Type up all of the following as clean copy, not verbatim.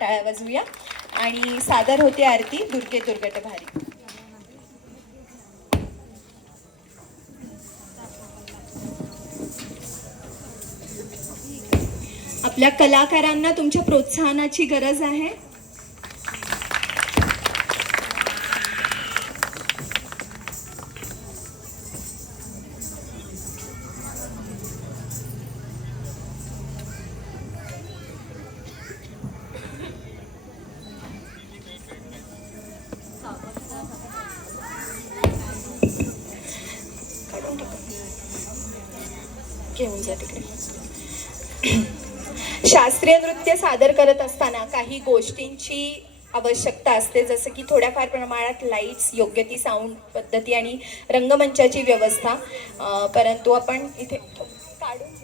टाळ्या वाजवूया आणि सादर होते आरती दुर्गे दुर्गट भारी। आपल्या कलाकारांना तुमच्या प्रोत्साहनाची गरज आहे। शास्त्रीय नृत्य सादर करत असताना काही गोष्टींची आवश्यकता असते, जसं की थोड्याफार प्रमाणात लाईट्स, योग्य ती साऊंड पद्धती आणि रंगमंचाची व्यवस्था। परंतु आपण इथे काढून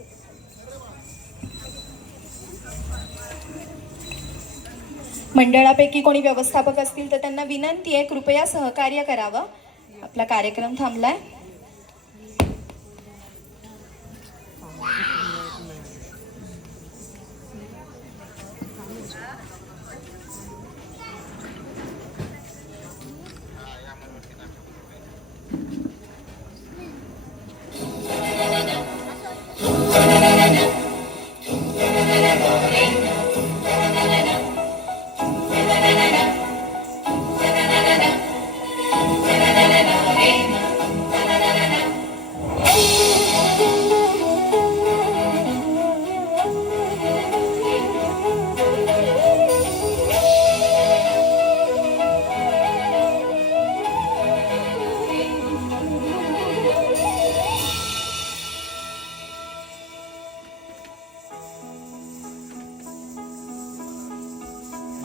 मंडळापैकी कोणी व्यवस्थापक असतील तर त्यांना विनंती आहे, कृपया सहकार्य करावं। आपला कार्यक्रम थांबलाय।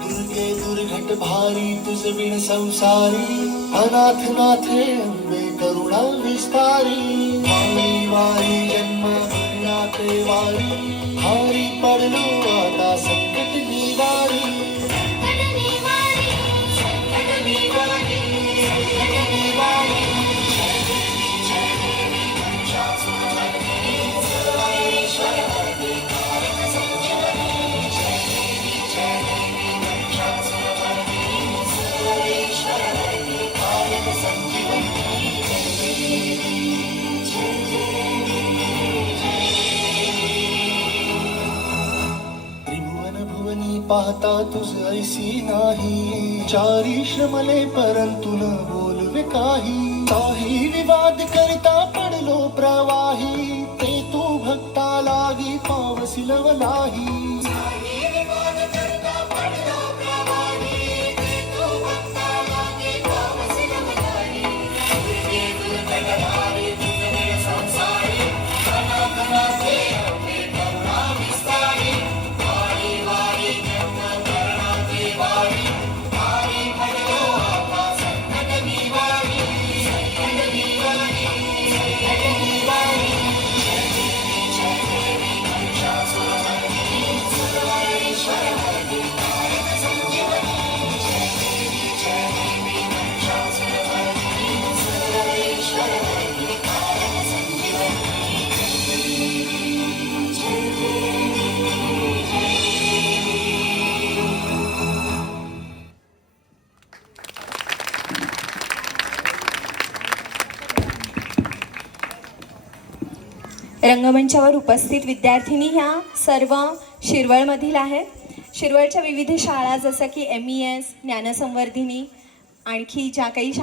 दुर्गे दुर्घट भारी तुझ विण संसारी, अनाथ नाथे अंबे करुणा विस्तारी। वारी वारी जन्म भरण्याते वारी, हारी पडलो आता संकट निवारी। पाहता तुझ ऐसी नाही, चारी श्रमले परंतु न बोलवे काही विवाद करता पडलो प्रवाही, ते तू भक्ता लागी पावसी लवलाही। रंगमंचावर उपस्थित विद्यार्थिनी ह्या सर्व शिरवळमधील आहेत। शिरवळच्या विविध शाळा जसं की MES, ज्ञानसंवर्धिनी, आणखी ज्या काही